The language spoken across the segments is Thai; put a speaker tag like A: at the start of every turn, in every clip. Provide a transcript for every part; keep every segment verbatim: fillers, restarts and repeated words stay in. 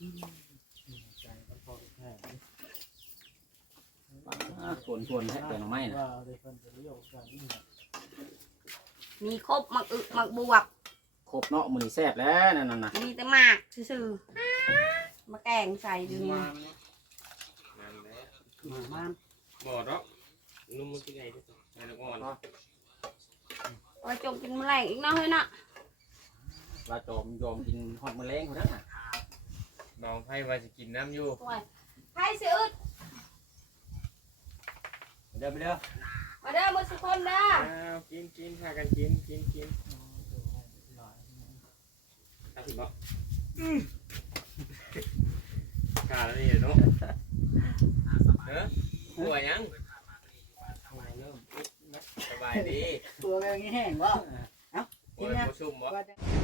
A: ใจก็พอแค่
B: ส่วนส่วนให้แต่หน่อไม้นะ
A: ว่าได้เพิ่นจะเลี้ยวกันนี่
C: มีครบหมักอึกหมักบวบ
B: ครบเนาะมื้อนี้แซ่บแล้วนั่นน่ะ
C: มีแต่หมากซื่อๆมาแกงใส่ดูนี่
D: นั่นแหละ
A: มาบ้าน
D: บ่ดอกนุ่มมันที่ไหนที่สุดไอ้ลูกอ่อน
C: ไว้จงกินแมลงอีกเนาะเฮ้ยเนาะ
B: ปลาจอมยอมกินฮอดมื้อแลงพุ่นน่ะ
D: น้องไผ่ว่าจะกินน้ำอยู่
C: โอ้ยไผ่สิอึด
B: เด้อไปเด้อ
C: มาเด้อมือสุคนเด้อ
D: อ้าวกินกินพากันกินกินกินเอาสิบ่กาแล้วนี่เนาะเนอะหัวยังสบายดี
A: ตัวแบบนี้แห้งว่าเอ้า
D: โอ้ยผู้ชุ่มบ่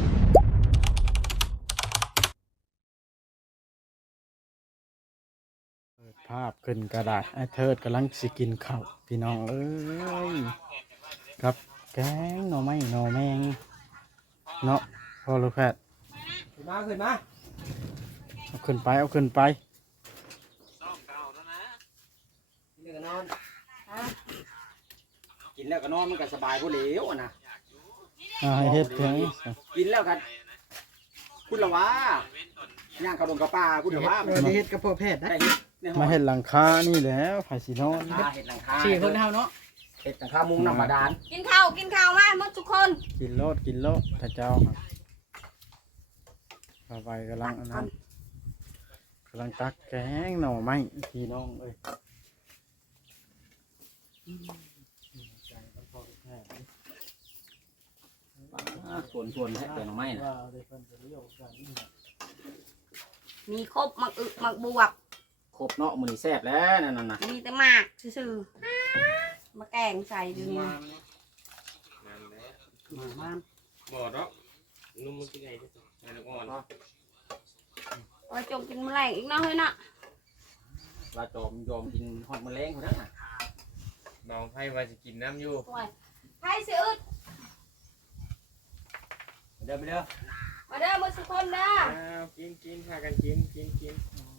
A: ภาพขึ้นกระดาษไอ้เทิดกำลังสิกินข้าวพี่น้องเอ้ยกับแกงหน่อไม้หน่อแมงเนาะพอลูกแพทย์
B: ขึ้นมาขึ้นมา
A: เอาขึ้นไปเอาขึ้นไป
B: กินแล้วก็นอนกินแล้วก็นอนมันก็สบายผู้เหลวอะนะ
A: อ่าให้เฮ็ดเพียง
B: กินแล้วกันคุณละวะย่างกระดงกระป่าคุณละวะ
A: เราจะเฮ็ดกับพ่อแพทย์นะ
B: ได้เฮ็ดในห้อง
A: มาเฮ็ดหลังคานี่แหล้วไผสินอน
B: หลังคาเฮ็ดหลังคา
A: สี่คนเฮาเนาะ
B: เฮ็ดหลังคามุงน้ำบาดาล
C: กินข้าวกินข้าวมาหมดทุกคน
A: กินโลดกินโลดถ้าเจ้าครับต่อไปกำลังอันนั้นกำลังตักแกงหน่อไม้พี่น้องเอ้ย
B: ส่วนส่วนให้แต่หน่อไม้นะ
A: ว่าได้เพิ่นจะเลี้ยวกันนี่
C: มีครบหมักอึกหมักบวบ
B: ครบเนาะมื้อนี้แซ่บแล้วนั่นน่ะ
C: มีแต่หมากซื่อๆมาแกงใส่ดูนี่
D: นั่นแหละ
A: มาบ้าน
D: บ่ดอกนุ่มมันที่ไหนที่สุดไอ้ลูกอ่อน
C: ไว้จงกินแมลงอีกเนาะเฮ้ยเนาะ
B: ปลาจอมยอมกินฮอดมื้อแลงพุ่นน่ะ
D: น้องไผ่ว่าจะกินน้ำอยู่
C: โอ้ยไผ่สิอึด
B: เด้อไปเด้อ
C: มาเด้อมือสุคนเด้อ
D: อ้าวกินกินพากันกินกินกิน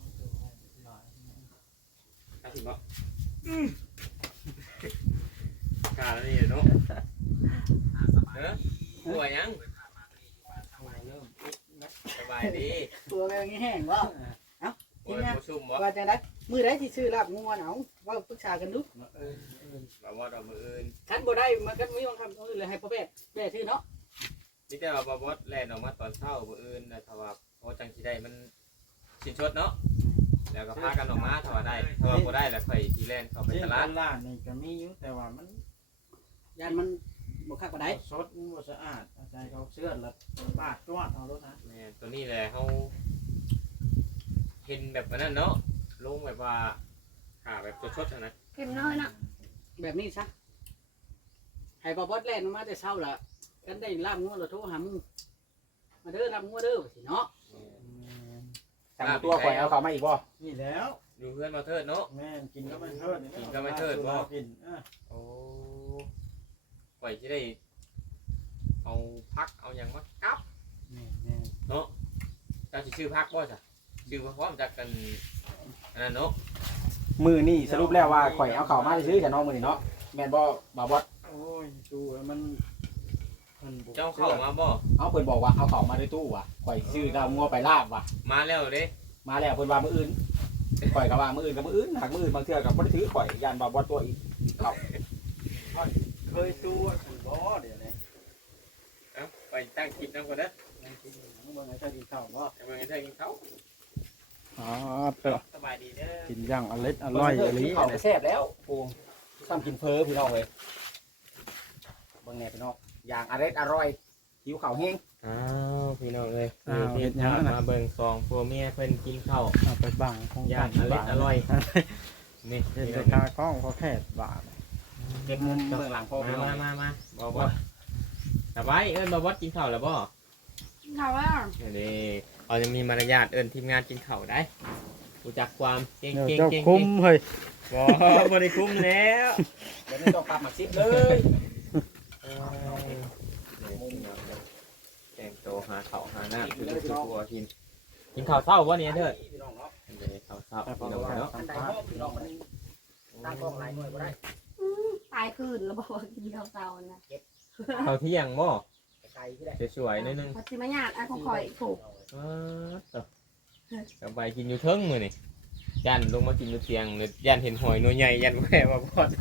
D: เอาสิบ่กาแล้วนี่เนาะเนอะหัวยังสบายดี
A: ตัวแบบนี้แห้งว่า
D: โอ้ยผู้ชุ่มบ่
A: ว่าจะได้มือได้ที่ซื้อลาบงัวเอาว่าปรึกษากันดู
D: มาว่าดอกมืออื่น
A: คันบ่ได้มันก็มีบางคำมือเลยให้พ่อแพทย์แม่ซื้อเนาะ
D: นี่แต่ว่าบอสแล่นออกมาตอนเช้ามืออื่นนะถ้าว่าพอจังสิได้มันสินชดเนาะแล้วก็พากันออกมาถ้าว่าได้ถ้าว่าบ่ได้แล้วค่อยสิแล่นเข้าไปตลาด
A: ร้านนี่ก็มีอยู่แต่ว่ามันยานมันบ่คักบ่ได้สดมันบ่สะอาดอาศัยเขาเสื้อแล้วบาดตัวเอารถนะ
D: แม่ตัวนี้แหละเฮาเห็นแบบนั้นเนาะลงแบบว่าขาแบบชดๆนะ
C: เค็มน้อยเนาะ
A: แบบนี้ซะให้พ่อพอดแล่นมาแต่เช้าล่ะกันได้ลาบงัวแล้วโทรหามึงมาเด้อลาบงัวเด้อสิเนาะ
B: สั่งตัวข่อยเอาเข้ามาอีกบ่
A: นี่แล้ว
D: อยู่เพื่อนมาเทิดเนาะ
A: แม่นกินก็ไม่เทิด
D: กินก็ไม่เทิดบ่
A: กินอ่ะ
D: โอ้ข่อยสิได้เอาพักเอาหยังมากับ
A: แม่นแม่น
D: เนาะเจ้าสิชื่อพักบ่จ้ะชื่อพร้อมจากกันอันนั้นเนาะ
B: มื้อนี้สรุปแล้วว่าข่อยเอาเข้ามาซื้อๆจ้ะน้องมื้อนี้เนาะแม่นบ่บ่าวบอส
A: โอ้ยดูแล้วมันมันบ่
D: เจ้าเข้ามาบ่
B: เอาเพิ่นบอกว่าเอาเข้ามาในตู้ว่ะข่อยซื้อดาวงัวไปลาบว่ะ
D: มาแล้วเด้
B: มาแล้วเพิ่นว่ามื้ออื่นข่อยก็ว่ามื้ออื่นก็มื้ออื่นหากมื้ออื่นบางเทื่อก็บ่ได้ถือข่อยย่านบ่าวบอสตัวอีกเข้า
A: เคยดูคุณบ่เดี๋ยวนี้
D: เอ้าไปตั้งคลิปนำก่อนเด้อ
A: นั่งกินหยังบ่ไงถ้ากินข้าวบ่
D: ให้เบิ่งให้เธอกินข้าว
A: อ๋อเด้อ
D: สบายดีเด้อ
A: กินย่างอร่อยอร่อยอีหลี
B: เข้าไปแซ่บแล้วโอ้ซ้ำกินเฟอพี่น้องเอ้ยเบิ่งแน่พี่น้องอย่างอร่อยอร่อยหิวข้าวแห้ง
D: อ้าวพี่น้องเอ้ย
A: อ้าวเฮ็ดหยังน่ะ
D: มาเบิ่งสองผัวเมียเพิ่นกินข้าว
A: เอาไปบังของ
D: ย่างอร่อยอร่อยนี่
A: เฮ็ดแต่คากล้องเขาแพทย์บาท
B: เก็บมุมเบื้องหลังพ่อพี่น้อง
D: มามามาบ่บ่สบายเอิ้นบ่บ่กินข้าวแล้วบ่
C: กินข้าวแล้ว
D: นี่เราจะมีมารยาทเอิ้นทีมงานกินข้าวได้รู้จักความเก่ง
A: เดี๋ยว
D: เก่ง
A: เจ้า
D: เก่ง
A: คุ้มเฮ้ย
D: บ่บ่ได้คุ้มแล้ว
B: เดี๋ยวนี้ต้องกลับมาซิปเลย
D: แต่งโตวหาข้าวหาน้ำคือตัวกินกินข้าวเช้าบ่เนี่ยเถิด
B: พี่น้องเนาะ
D: เดี๋ยวข้าวเช้าพี่น้องเนาะ
B: อันใดห้องพี่น้องมันตั้งกล้องหลายหน่วยบ่ได้
C: ตายคืนแล้วบอกว่ากินข้าวเช้านะ
D: ข้าวเที่ยงบ่
B: ไกลที่ได้
D: สวยๆนิดนึง
C: พัชิมายาดอันของคอยถูก
D: อ๋อต่อไปกินอยู่เทิงมื้อนี่ยันลงมากินอยู่เตียงหรือยันเห็นหอยหน่วยใหญ่ยันแค่ว่าพอด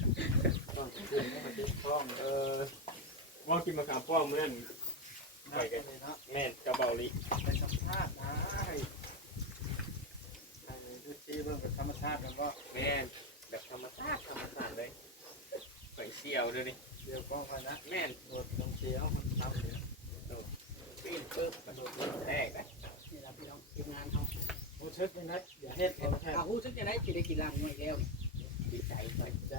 D: เออว่ากินมะขามป้อมมื้อนั้นไปกันแม่นกระเบาลิ
A: เป็นธรรมชาตินะให้ดูซีเบิ่งเป็นธรรมชาติแล้วก็
D: แม่นแบบธรรมชาติธรรมชาติเลยไปเชี่ยวเลยนี่
A: เดี๋ยวกล้องไปนะ
D: แม่น
A: โดดลงเสียวมันทำเลย
D: ปีนปึ๊บกระโดดลงแรกนะ
B: นี่ล่ะพี่น้องทีมงานเฮา
A: โอ้เช็ดยังไงอย่าเฮ็ดเอาแค่
B: อ่าฮู้สึกจังได๋สิได้กินลาบมวยแล้วดีใจไป
A: ใจ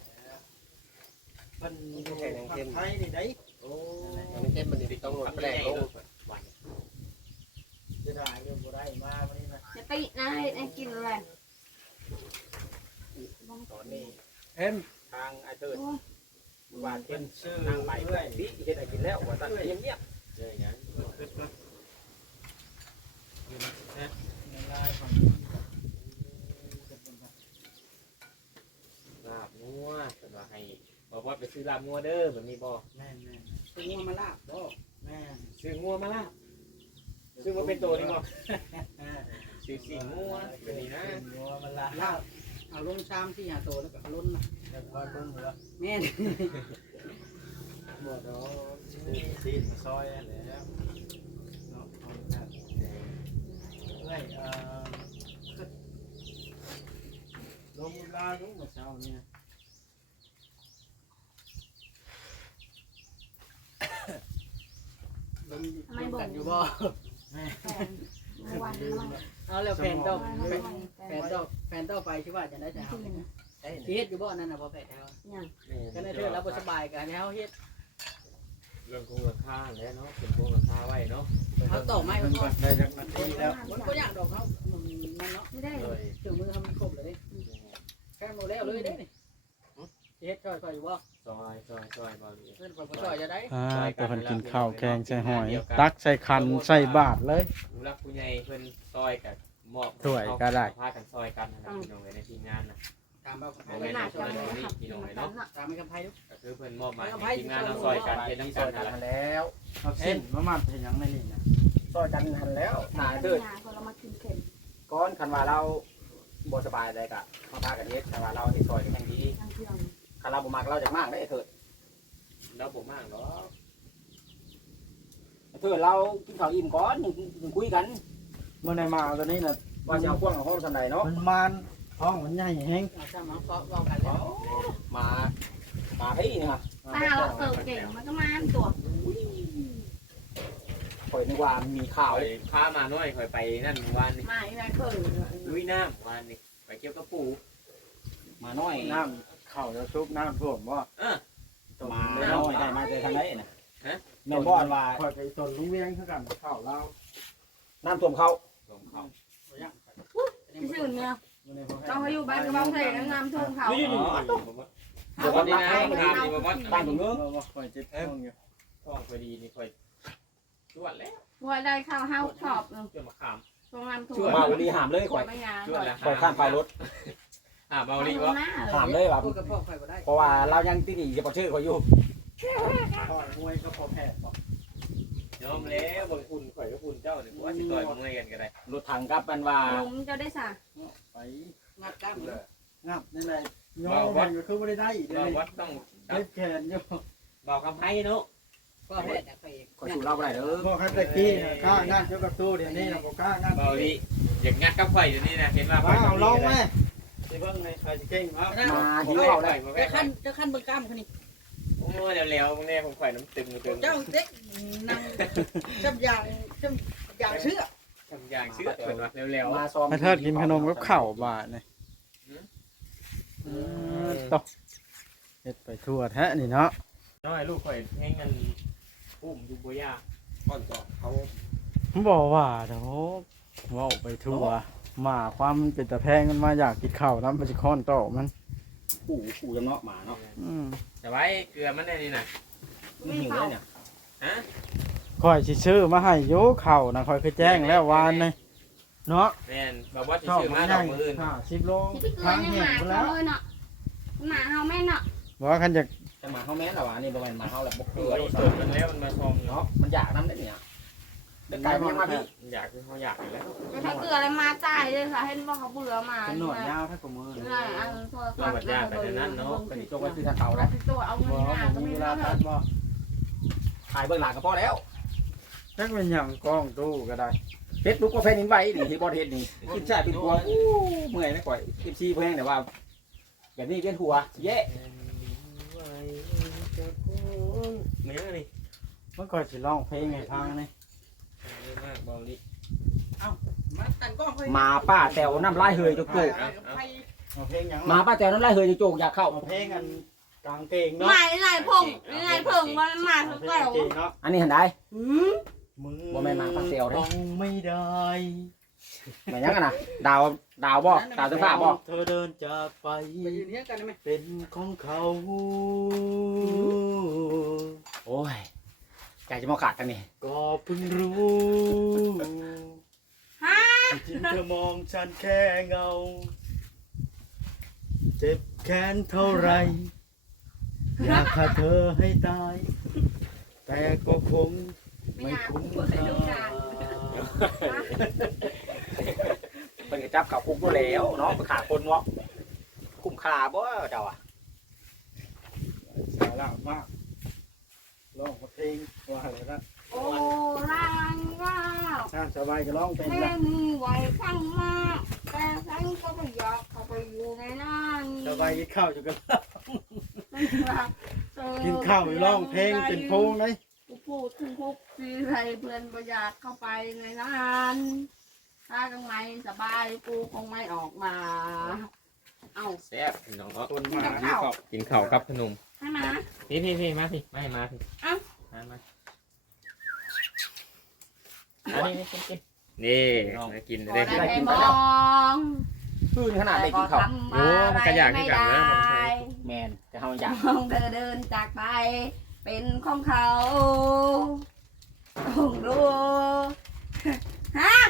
A: มันผัดไทยนี่ได้
D: โอ้
B: มันเต็มมันนี่ต้องลดแรงลง
D: วัน
A: จะได้ยังบ่ได้มาวันนี้นะ
C: จะตินะให้ให้กินอะไร
B: ตอนนี้
A: เอ็ม
B: ทางไอ้เติร์ด
C: โอ้ย
B: ว่า
A: เป็
B: เพิ่
A: น
B: น
A: ชื่อ
B: นั่งไป
A: เรื่
B: เพื่
A: อ
B: อย นดิเฮ็ดให้กินแล้วว่าซั่นเงียบ
D: เจออย่างนั้น
A: ในลายของ
D: ลาบงัวเป็นว่าให้บอกว่าไปซื้อลาบงัวเด้อแบบนี้บอก
A: แม่แม่
B: ๆคืองัวมาลาบบ่
A: แม่
D: ซื้องัวมาลาบซื้อมาเป็นตัวนี่บอกซื้อสีงัวแบบนี้นะ
A: งัวมันละ
B: ลาบเอาลงชามที่หาโตแล้วก็เอาล้นน่ะ
A: แล้วก็เบิ่งเหลือ
B: แม่น
A: บ่ดอกซีนซอยแล้วเนาะเอาครับเอ้ยเอ่อลงลาลงมาเช้าเนี่ย
B: ลงกันอยู่บ่
A: แม่
C: แฟนเมื่อวันเมื่อวัน
B: เอาแล้วแฟนต้อง
C: เมื่อ
B: แฟ
C: วัน น
B: แฟนต้องแฟนต้องไปคิดว่าจะได้จะเอาสิเฮ็ดอยู่บ่นั่นน่ะบ่แฟนแถว
C: ยัง
B: ก็ได้เทื่อแล้วบ่สบายกันแล้วเฮ็ด
D: เรื่องคงราคาแล้วเนาะเป็นคงราคาไว้เนาะ
B: เอาต่อไม้
A: มั
B: มัน น
A: ก็
B: ก่อน
A: ได้จากนาทีแล้ว
B: มันก็ยากดอกเฮามันมันเนาะ
C: ไม่ได้
D: เลย
B: เครื่องมือทำมันครบเลยดิแค่หมดแล้วเลยเด้นี่เฮ็ดช่วยๆอยู่บ่
D: ซอยซอยซอยบอลลี
B: เพิ่นบ่ช่วยจะได้
A: อ่าแต่เพิ่นกินข้าวแกงใส่หอย ตักใส่คันใส่บาทเลย
D: ผู้รักผู้ใหญ่เพิ่นซอยกับมอบ
A: ถ้วยก็ได้
D: พากันซอยกันนะพี่น้องในทีมงานนะ
B: ตามบ่
C: ไม่หนักจังเลยครับกินกันเนาะ
B: ตามไม่กำไผอยู่
D: ก็คือเพิ่นมอบหมายให้ทีมงานเราซอยกันเฮ็ดน้ำกันนั่นแหละ
B: แล้ว
A: เอาเส้นมามัดเป็นหยังไงนี่นะ
B: ซอยกันหันแล้วหา
C: เดื
B: เด้อ
C: คนเรามากินเค็ม
B: ก้อนคันว่าเราบ่สบายอะไรก็มาพากันเฮ็ดคันว่าเราเฮ็ดซอยกันอย่างดี
C: ทั้งเที่ยว
B: คันเราบ่มักเราจากมากได้เถิด
D: เราบ่มากหรอก
B: เถิดเรากินข้าวอิ่มก่อนยังคุยกัน
A: เมื่อในมาตัวนี้น่ะ
B: ว่าจะเอาพวกเอาห้องซั่นใดเนาะ
A: มันมานท้องมันใหญ่แฮง
B: เอาซ้ำเอาเว้ากันแล้วมามาพี่นี่ฮะ
C: ถ้าเราเสิร์ฟเก่งมันก็มาตัว
B: ข่อยนึกว่ามีข่าว
D: ข่อยพามาหน่อยข่อยไปนั่นเมื่อวานนี่
C: มาอีกแล้วเพิ่ง
D: ลุยน้ำเมื่อวานนี่ไปเกี่ยวกับปู
B: มาน้อย
A: น้ำเข่าจะซุปน้ำท่วมบ่
D: เออ
B: มาน้อยได้มาแต่ทางไหนน่ะ
D: ฮะ
B: แม่นบ่อนว่า
A: คอยไปตนลุงเวียงคือกันข้าวเรา
B: น้ำท่วมเขา
D: ลงเขา
C: ที่สื่อเนี่ย
A: อยู่ในพวก
C: ต้องเขาอยู่บ้านกับบ้านเทน้ำน้ำท่วมเขา
D: เดี๋ยววันนี้นะถามดีบ่บ่
B: บ้านตรงนู้น
A: เราว่าคอยเจ็บท้องอยู่
D: ท้องพอดีนี่ข่อยจวดแล้ว
C: ว่าได้ข้าวห้าวชอบเนาะ
D: จวดมะขาม
C: ตรงน้ำท่ว
B: ชั่ว
C: ม
B: มาวันนี้หามเลยข่อย
C: ไม่ยา
D: จวดแล้ว
B: ข่อยข้ามไปรถ
D: อ่าเบาลีบ่
B: หามเลยว่า
E: พูดกับพ่อใครก็ได้
B: เพราะว่าเรายังติดหนีจะบ่ชื่อข่อยอยู่
A: ต่อยมวยก็พอแพ้บอก
D: ยอมแล้วบางคุณข่อยกับคุณเจ้าเนี่ยว่าสิต่อยมวยกันก็ได้
B: รถถังกับมันว่า
C: ลุงจะได้สา
A: ไป
E: งัดกล้ามเลย
A: งับนั่นแหละยอมมันก็คือไม่ได้ได้อีกเล
D: เรา
A: ย
D: วัดต้อง
A: เจ็บแขนอยู่
D: เบากำไพ่เนาะ
E: พ่อแพทย์ไป
B: ข่อยสู้เราบ่ได้เด้อ
A: บอกให้ตะกี้กล้างัดยกกับตู้เดี๋ยวนี้เราบอกกล้างัด
D: เบาลีอยากงัดกับไฟเดี๋ยวนี้นะเห็นว่า
A: ว้าวลองไหมสิเบิ่งในใครจะเก่งครับ
B: มาหิวเขาเลย
E: เจ้าขั้นเจ้าขั้นเบิ่งกล้ามคนนี้
D: โอ้เดี๋ยวแล้วมึงเนี่ยผมข่อยน้ำตึงตึง
E: เจ้าเด็กนั่งจำอย่างจำอย่างเชื่อ
D: ทำอย่างเชื่อเปิดมาเร็ว
B: มาซ้อม
A: มาเทิดกินขนมกับข้าวบาทนี่ตกเฮ็ดไปทั่วแท้นี่เนาะ
D: น้อยลูกข่อยให้เงินอุ้มอยู่บ่ยา
B: ก่อนก่อนเขา
A: ผมบอกว่าเดี๋ยวเว่าไปทั่วหมาความมันเป็นตะแพงมันมาอยากกินข้าวน้ำมันจะค้อนโตอมัน
B: ปู่ปู่จำเนาะหมาเนาะ
A: อืม
D: แต่ไว้เกลือมันได้นี่นะ
B: ไม่หิวเลยเนี่ย
D: ฮะ
A: คอยสิซื้อมาให้โยข้าวนะคอยเคยแจ้งแล้ววานนี่
D: เ
A: เนาะ
D: แม่นบอกว่าสิ
A: ชอบ
D: ซื้อ
A: มั
D: มาน ด
A: ให
D: อ
A: ญ่
D: กมื้ออื่น
A: ห้าสิบโล
C: ที่พี่เกลือ
A: ทาง
C: ยัง
A: แห้
C: ห
A: ง
C: มา
A: หมดแล้
C: เขา
A: ว
C: เลยเนาะหมาเฮาแม่เนาะ
A: บอกว่าคันจะ
B: จะมาเฮาแม่นแล้ววะนี่บ่แม่นมาเฮาแล้วบ่
D: เอ
B: เกลื
D: อ
B: อ
D: ไอ้
B: โด
D: ตั
B: น
D: วมันแล้วมันมาชมเนาะ
B: เนาะมันอยากนำได้เนี่ยเด็กไก่มันยังมาพี่
D: อยากคือเขาอยากอยู่แล้ว
C: จะให้เกลืออะไรมาตายเลยค่ะเห็นว่าเขาเบื่อมา
A: จำนวนยาวเท่ากับมือ
C: นี่ยอันโทรศัพท์
B: เป็นจงไว้ซื้อทางเก่า
C: เอา
B: แล้ว
C: ไปตัวเอาเงิ
A: บ
C: น
A: อก
C: งานก็
A: มี
C: มี
A: เว
C: แล้
A: ลาว ตัดบ่
B: ถ่ายเบื้องหลังก็พอแล้ว
A: จักเป็นหยังกล้องตู้ก็ได้
B: เฟซบุ๊กก็แฟนนินไว้นี่ที่บ่เฮ็ดนี่กินชาเป็นตัวอู้เมื่อยนะก่อย เอฟ ซี เพิ่นแต่ว่าแบบนี้เวียนหัวแย่
D: เนื้อนี่
A: เมื่อก่อนสิร้องเพลงให้ฟังนี่
D: เยอะมากเบาลิ
E: มาตั้งกล้องค่อย
B: มาป้าแตวน้ำลายเฮยจุก
A: เอาเพลงหยัง
B: ๆมาป้าแตวน้ำลายเฮยจุกๆอยากเข้า
A: เอาเพลงอันกลางเกงเนาะ
C: หมายไหนพงไหนพงมันมา
A: เอา
C: ทุก
A: เพล
C: แล้
A: ง
C: ว
A: เกงเนาะ
B: อันนี้เห็นได้
C: หืม
A: มึง
B: บ่แม่นมาฟังเสียวเด้
A: ต้องไม่ได้
B: แม่นยังกันนะดาวดาวบ่ดาวเสื้อผ้าบ่
A: เธอเดินจากไป
E: ไปยืนเฮียกันได้ไหม
A: เป็นของเขา
B: โอ้ยใจจะมาขาดกันนี่
A: ก็เพิ่งรู้
C: ฮะ
A: จริงเธอมองฉันแค่เงา เจ็บแค้นเท่าไร อยากฆ่าเธอให้ตาย แต่ก็คง
C: ไม่
A: ไม่
C: อยาก
A: คุ้ม
C: พูด
A: ค่า
C: ให้ลูกการ
B: เป็นกระจับเข่าคุกตัวแล้วเนาะไปขาคนวะคุ้มค่าบ่เจ้าอ่ะ
A: สาระมากร้องเพลงว่าอะไรนะ
C: โอ้ร่างว่า
A: ถ้าสบายก็ร้องเป็น
C: แค่
A: ละ
C: มีไหวข้างมากแต่ฉันก็ไม่อยากเข้าไปอยู่ในนั้น
A: สบายกินข้าวอยู่กัน
C: เออ
A: กินข้าวอยู่ร้องเพลงเป็นโพงเลย
C: กูพูดถึงพวกซีไรเพื่อนประหยัดเข้าไปในนั้นถ้าข้างในสบายกูคงไม่ออกมา เอา
D: แซ่บพี่น้องเนาะ
A: คนมา
C: ข้าว
D: กินข้าวครับขนม
C: ให้มา
D: พี่พี่พี่มาพี่ไม่มาพี่
C: เอ้า
D: มามาอันนี้กินกินนี่มากิน
C: ก็
D: ได้
C: ได้
D: กิน
C: ไปมอง
B: พื้นขนาดได้กินข้าว
C: โอ้มันก็อยาก
D: ให้
C: ไม่
D: กัน
C: ได้
D: นะบางที
B: แมนแต่เฮาอยาก
C: มองเธอเดินจากไป เป็นของเขาต้องดูฮะ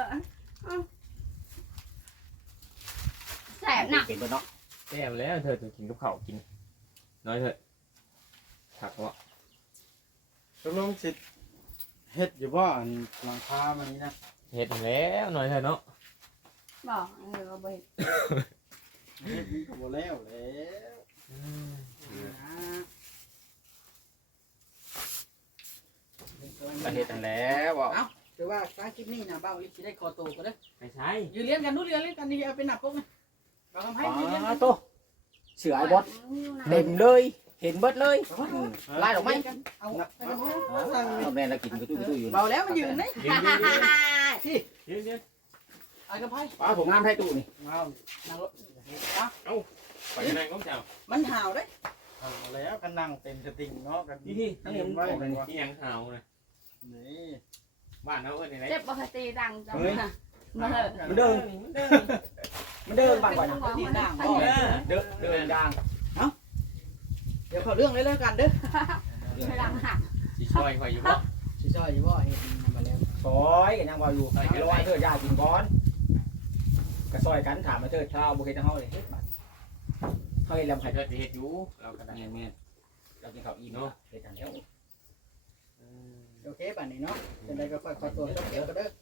C: แสบหนัก
B: เป็นบ่เนาะ
D: แซ่บแล้วเธอต้องกินกับข้าวกิน น้อยเถอะผักวะ
A: ตกลงสิเฮ็ดอยู่ว่าอันหลังคามันนี้นะ
D: เห็ดแล้วน้อยเถอะเนาะ
C: บอกเออเราไป
A: เฮ็ดมันก็บ่แล้วแล้ว
B: ประเทศนั่นแหล้วบ่
E: ถือว่าการคลิปนี้นะเบ้าลิขิได้คอโตก็ได้
D: ไม่ใช่
E: ยืนเลี้ยงกันนู้นเลี้ยงเลี้ยงกันนี่เอาเป็นหนักปุ๊บนะเราทำให้ยืนเลี้ยง
B: อ๋
E: กั
B: อน โตเสือไอ้บอสเต็มเลย เห็นเบิดเลยไล่ดอกไม้
E: เอา
B: เอาแม่แล้วกินกระตุ้ยกระตุ้ยอยู่
E: เบาแล้วมันยืนไหม
D: ยืนยืนยืนยืนยืน
E: เอากระเพาะ
B: ป้าผมงามไทยตู้นี่
A: เอา
E: นั่งรถ
D: ไปนั่งก้มเจ้า
E: มันห่าวได้
A: เอาแล้วก็นั่งเต็มสติงเนาะกัน
B: นี่นี่นั่งเห็น
A: ไว้
B: ไว้
D: ที่ยังเห่านะ
A: นี่
D: บ้านเขาเอิ้นยังไง
C: เจ็บปกติดังจังนะมาเถอะ
B: มันเดิน
D: มันเดิน
B: มันเดินบ้านก่อนนะ
E: นี่ด่าง
D: เออ
B: เดินเดินยาง
E: เดี๋ยวเขาเรื่องเลยแล้วกันเด้อ
C: ไม่ดังหัก
D: สิช่วยคอยอยู่บ่
E: ชิช่อยอยู่บ่เห็นมาแล้ว
B: ซอยกันยังว่าอยู่ให้ระวังเถิดยากินก้อนก็ซอยกันถามมาเถิดเช้าบุเฮ็ดเฮาเลยเฮ็ดบัดเฮาเฮ็ดลำ
D: ใคร
B: ไผ่
D: เธอจะเฮ็ดอยู่เราก็ได้
B: แม่แม่เรากินข้าวอิ่มเนาะเฮ็ดกันแล้ว
E: โอเคป่านนี้เนาะเป็นไรก็ค่อยขอตัวจบเดี๋ยวก็เด้อ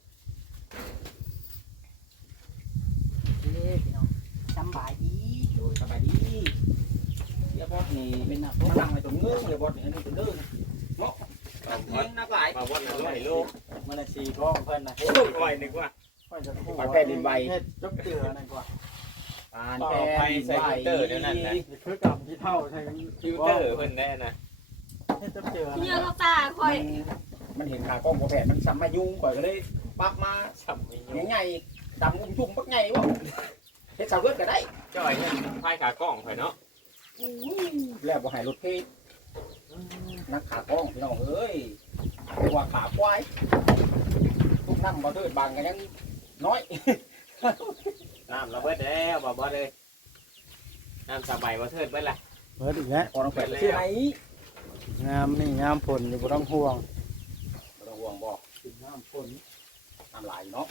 E: เฮ้พี่น้องสบายดี
B: โดยสบายดีเดี๋ยวบอสนี่
E: เป็นหนัก
B: มานั่งไว้ตรงเงื้อเดี๋ยวบอสนี่อันนี้เป็นเด้อเนาะนักเองนักหลาย
D: มาวัดละร้อยโล
A: มันน่ะสี่กล้องเพิ่นน่ะ
D: โอ้ยร้อยหนึ่งว่ะ
A: ค่อยจะพูด
B: มันแผ่นดินไหว
A: เฮ็ดยกเตือนั่นกว่า
B: ปาน
D: ต่อ
B: แป
D: ไป
B: ร
D: ใส่ฟิลเตอร์เดี๋ยวนั้นนะ
A: คือกับที่เท่าใช่
D: ฟิลเตอร์เพิ่นแน่นะ
A: เฮ็ดยกเตือ
C: เยอะก็ตาคอย
B: มันเห็นขากล้องกระแผ่นมันซ้ำมายุ่งก่อยก็เลยปักมา
D: สับไม่ยอม
B: ใหญ่ๆดำอุ้มชุ่มปักใหญ่บ่เฮ็ดสาวเลือดก็ได้
D: จ่อยเนี่ยพายขากล้องข่อยเนาะ
B: แล้วบ่ให้รถเพชนักขากล้องพี่น้องเอ้ยเรียกว่าขาควายทุกน้ำบ่เทิดบางกันยังน้อย
D: น้ำเราเบิดแล้วบ่บ่เลยน้ำสบายบ่เทิดเบิดล่ะ
A: เบิดอีกแล้ว
B: ก่อนต้องเปิดชื่อไหน
A: งามนี่งามผลอยู่บ่ต้องห่วง
B: บ่ต้องห่วงบ่
A: งามผล
B: น้ำลายเนาะส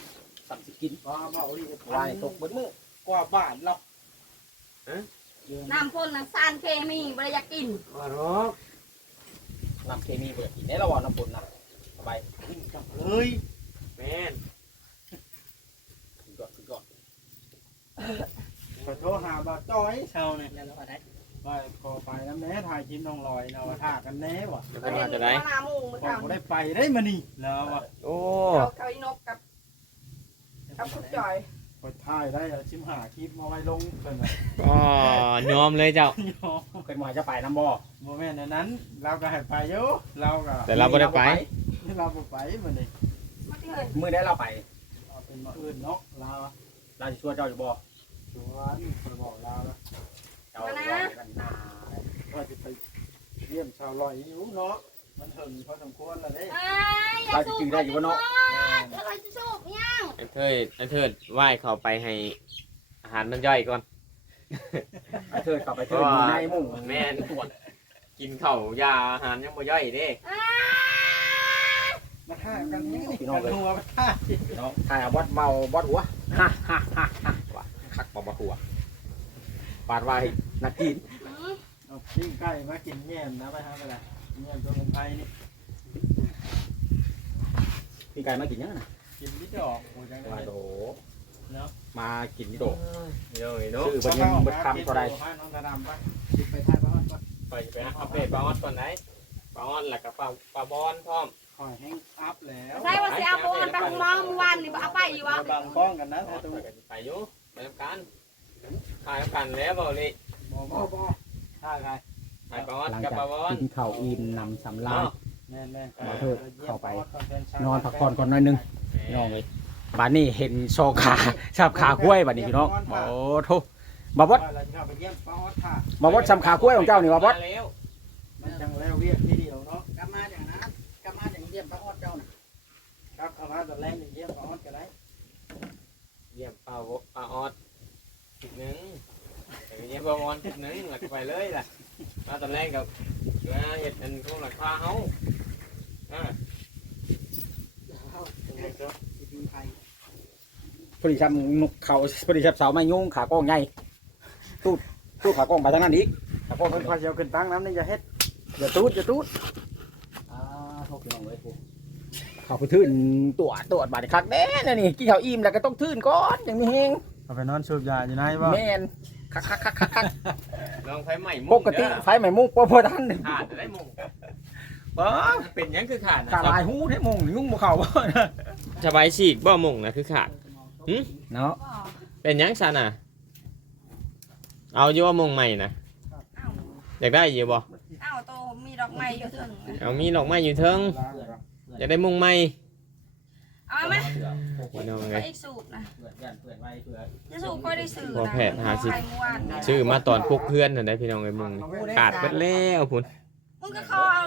B: สับสิกิน
A: ว่าเมาดิ
B: วายตกเบิดมือก
A: ว่าบ้านเรา
C: น้ำพ่นน้ำสารเคมีบริยากกิน
A: ว่าหรอก
B: น้ำเคมีเบิดกินในระหว่างน้ำฝนนะสบาย
A: กินกับเลย
D: แม่น
B: ขึ้นก่อนขึ้นก่อน
A: ขอโทษหาบ่าจ้อยเช้าเนี่ย
E: แล้วเราก็ได้
A: ว่าขอไปน้ำแน่ถ่ายคลิปน้องลอยนะว่าท่ากันแน่ว่ะ
D: จะ
C: ประเด็
D: มาน จะได้
C: ว่าน้ำมูกมัน
A: ผม
C: ทำ
A: ก็ได้ไปได้มานี่แล้วว่ะ
D: โอ้
C: เขาเขาอีนกกับกับคุณจอย
A: ไปถ่ายได้ชิมหาคลิปมาไว้ลงเป็นแบบ
D: ก็ยอมเลยเจ้า
B: เคยมาจะไปน้ำบ่อ
A: โมเมนต์นั้นเราก็ให้ไปอยู่เราก็
D: แต่เราไม่ได้ไป
A: เราบ่ไปมานี่
C: มาที่เลย
B: มือได้เราไป
A: เอาเป็นมาอื่นเนาะเรา
B: เราจะช่วยเจ้าอยู่บ่
A: ชวนไปบอกเราแล้ว
B: เจ้าว่ากันนา
A: ว่าจะไปเยี่ยมชาวลอยอยู่เนาะมันถึงพอสมควรแล้วเด้
C: ไอ้อย่า
B: เราจะ
C: สูบ
B: จืดได้อยู่บ่เนาะ
C: อะไรจะสูบยัง
D: ไอ้เทิดไอ้เทิดไหว้เข้าไปให้อาหารมันย่อยก่อน
B: ไปเถิดกลับไปเถิดอยู่ในมุ้ง
D: แม่น
B: ตรวจ
D: กินข้าวยาอาหารยังบ่ย่อยเด้
A: มาท่ากันนี่กันหัวมาท่าสิ
B: เนาะถ่ายเอาบอดเบาบอดหัวฮ่าฮ่าฮ่าฮ่าว่ะคักเบาบอดหัวปาดไว้นักกิน
A: เอาปิ้งไก่มากินแยมนะไปฮะไปละแยมตัวลงไทยนี่
B: พี่ไก่มากินยังนะ
A: กินนิดดอกโอ้จัง
B: มา
A: เลย
B: โด
A: เนาะ
B: มากินนี่โด
D: ย่อยเนาะ
B: ชื่อบัญญัติบัญคำเท่าไร
A: น้องตาดำปะกินไปท่าบ้านปะ
D: ไปไปอัปเดตปลาออดก่อนไหนปลาออดแล้วก็ปลาปลาบอนพร้อม
A: คอยแห้งอัพแล้ว
C: ใช่ว่าสิเอาโบนไปของมอเมื่อวานนี่บ่เอาไปอยู่วะ
A: บางป้องกันนะ
D: ปลาออ
A: ถ้า
D: ด
A: ตู
D: ไปกันไปอยู่ไปทำการขายทำการแล้วบ่เลย
A: บอบอบอท่าใคร
D: ขายปลาออด
B: หลัง
D: กับ
B: จาก
D: ปลาบอน
B: กินข้าวอิ่มนำสำราญ
A: แม่แม่
B: ขอโทษเข้าไป นอนพักผ่อนก่อนหน่อยหนึงพี่น้องเลยบ้านนี้เห็นโชว์ขาชาบขากล้วยบ้านนี้พี่น้องโอ้โหบาบอส
A: เราจะเข้าไปเยี่ยมป้าออดท่า
B: บาบอสชำขากล้วยของเจ้านี่บาบอส
D: มาแล้ว
A: มันจังแล้วเวียกที่เดียวเนาะ
E: กลับมาอย่างนั้นกลับมาอย่างเยี่ยมพระออดเจ้าน่ะ
A: ครับเอามาตอนแรกนี่เยี่ยมป้าออดกันไร
D: เยี่ยมปลาบปลาออดจุดหนึ่งแต่เยี่ยมปลาบอนจุดหนึ่งหลักไปเลยล่ะมาตอนแรกกับเดี๋ยวเห็ดอันของหลักคาเฮาอ่า
E: สิปีไทย
B: พอดีชำเขาพอดีชำเสาไม้ยุ่งขากล้องใหญ่ตู้ตู้ขากล้องไปทางนั้นอีกขากล้อง
A: เพิ่
B: เพิ่
A: น
B: น
A: คอยเชียวขึ้นตั้งน้ำนี่อย่าเฮ็ด
B: อย่าตูดอย่าตูดอ่าโทษพี่น้องเลยกูเขาไปทื่นตรวจตรวจบาดคักแน่นะนี่กินข้าวอิ่มแล้วก็ต้องทื่นก่อนอย่างมีเฮง
A: เอาไปนอนสูบยาอยู่ไหนบ่
B: แม่นคักคักคักคักคัก
D: ลองไฟใหม่
B: ปกติไฟไหม้มุ้งปพอทัน
D: ขาดจะได้มง
B: เบ้อ
D: เป็นยังคือขาด
B: ขาลายหูให้มุ้งยุ่งบ่เข้าบ่
D: สบายฉีกบ่มงนะคือขาด
B: เนาะ
D: เป็นยังซันอ่ะ เอาอยู่ว่ามงใหม่นะ
C: เอ้า
D: อยากได้อยู่บ่
C: เอ้าโตมีดอกไม้อยู่ถึง
D: เอามีดอกไม้อยู่เทิงอยากได้มงใหม่
C: เอาไหม
D: พี่น้อง
C: ไป
D: เลย
C: อีกสูบนะ
B: เพื่อนเพื่อนไว้เพื่อน
C: จะสูบก็ได้สื่อ
D: บ่
C: นะ
D: แพทย์หาสิ
C: ไปเมื่อวานนี่
D: ชื่อมาตอนพวกเพื่อนนั่นได้พี่น้องไอ้มงนี่ขาดไปแล้วพุ่น
C: มึงก็เข้าเอา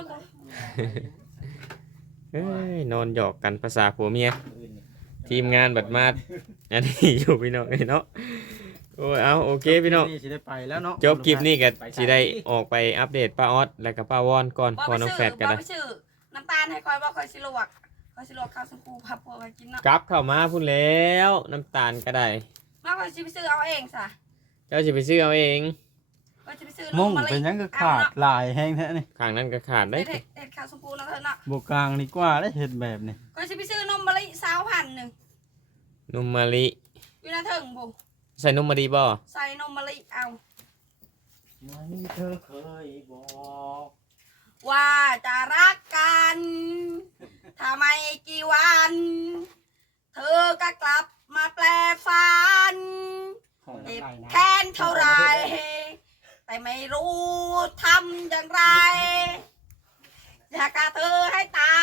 D: เอ้ยนอนหยอกกันภาษาผัวเมียทีมงานบัดมาอันนี้อยู่พี่น้องเอ้ยเนาะโอ้ยเอาโอเคพี่น้อง
A: สิได้ไปแล้วเนาะ
D: จบคลิปนี้ก็สิได้ออกไปอัปเดตป้าออสแล้วก็ป้าวอนก่อน
C: บ่
D: พอ
C: ไป
D: น้อง
C: สื่
D: แฟ
C: อ
D: ดกัน
C: บ่
D: นะ
C: ไปสื่อน้ำตาลให้คอยบ่คอยสิลวกคอยสิลวกข้าวสังคูพับพวกมากินเนาะ
D: กลับเข้ามาพุ่นแล้วน้ำตาลก็ได้
C: มาคอยสิไปซื้อเอาเองซะ
D: เจ้าสิไปซื้อเอาเอง
C: คอยสิไปซื้อ
A: มุ่ง
C: มะลิ
A: เป็นหยังก็ขาดหลายแห้งแท้นี่
D: ข้างนั้นก็ขาดได้
C: เฮ็ดเฮ็ดข้าวสังคูเนาะเธอเนาะ
A: บกลางดีกว่าได้เห็ดแบบนี้
C: คอยสิไปซื้อนมมะลิสาวพันหนึ่ง
D: นมมะลิ
C: อยู่หน้าเถิงบุ
D: ใส่นมมะลิบ่
C: ใส่นมมะลิเอา
A: ไม่เธอเคยบอก
C: ว่าจะรักกันถ้าไม่กี่วัน เธอก็กลับมาแปลฝันเจ็บแค้นเท่าไร แต่ไม่รู้ทำอย่างไร อยากกะเธอให้ตาย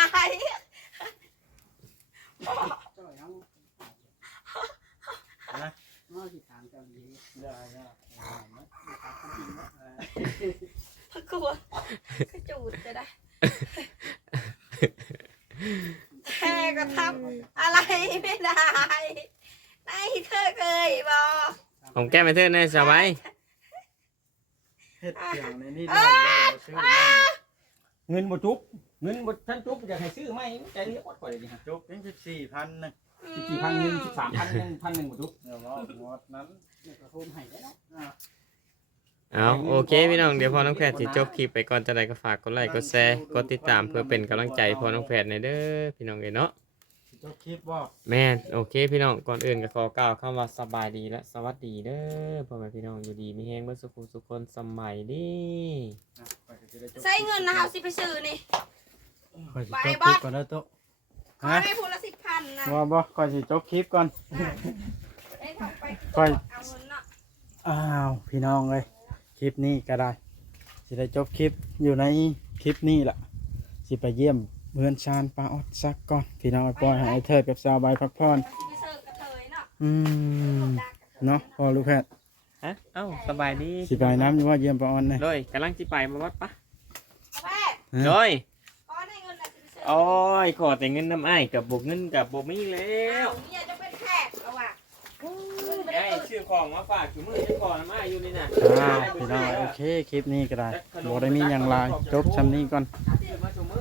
E: ง้อสิถามเจ้าดี
A: ได้ได้
C: กลัวก็จูดจะได้แค่ก็ทำอะไรไม่ได้ไหนเธอเคยบอก
D: ผมแก้ไม่เท่แน่สบาย
A: เห็ดอย่างในนี่ได้ซื้อ
B: เงินบ่จุบเงินบ่ท่านจุบอยากให้ซื้อไหมใจเรียกว่าข่อยนี่ฮะ
A: จบเป็นสิบสี่พันนึง
B: สิบสี่พันหนึ่งสิบสามพันหนึ่งพันหนึ่งหมดทุก
A: เดี๋ยวรอหมดนั้นนี่ก็โทรให้ได้แล้วอ่า
D: เอาโอเคพี่น้องเดี๋ยวพอน้องแพทย์สิจบคลิปไปก่อนจะได้ก็ฝากกดไลค์กดแชร์กดติดตามเพื่อเป็นกำลังใจพอน้องแพทย์ในอยเด้อพี่น้องเอ้ยเนาะ
A: สิจบคลิปบ่
D: แม่นโอเคพี่น้องก่อนอื่นก็ขอกล่าวคำว่าสบายดีและสวัสดีเด้อพ่อแม่พี่น้องอยู่ดีมีแฮงเบ่สุขสุขคนสมัยดี
A: อ่ะไปก็สิได้จบ
C: ใช้เงินนะคะสิไปซื้อนี่
A: ค่อยสิจบคลิปก่อนเด้อโต๊ะ
C: ขอ
A: ฮะ
C: ให้พูดละสิบพันนะ
A: บ่บ่ค่อยสิจบคลิปก่อน
C: ได้ทำไป
A: ค่อย
C: เอาเงินเนาะ
A: อ้าวพี่น้องเอ้ยคลิปนี้ก็ได้สิได้จบคลิปอยู่ในคลิปนี้ล่ะสิไปเยี่ยมเมือนชานปลาออดซักก่อนพี่น้องปล่อยให้ไอ้เทิดกับสาวใบพักผ่อน
C: สิไปซื้อกระเทยเนาะ
A: อืมเนาะพอลูกแพทย์
D: ฮะเอ้าสบายดี
A: สิไปน้ำอยู่ว่าเยี่ยมปลาออนเลย
D: โดยกำลังสิไปมาวัดปะ
C: แม่
D: โดย
C: ขอได้เงินละสิไปซื้อ
D: โอ้ยขอแต่เงินน้ำอ้ายกับบกเงินกับบกมีแล้
C: แล้ว วเนี่ยจะเป็นแขกเอาว่ะเงินไป
D: ไอ้
C: ได้
D: ชื่อของมาฝากอยู่มือยังขอน้ำอ้ายอยู่นี่น่ะ
A: อ่าพี่น้องโอเคคลิปนี้ก็ได้บ่ได้มีอย่างไรจบชำนี้ก่อน
D: ชื่อมาชม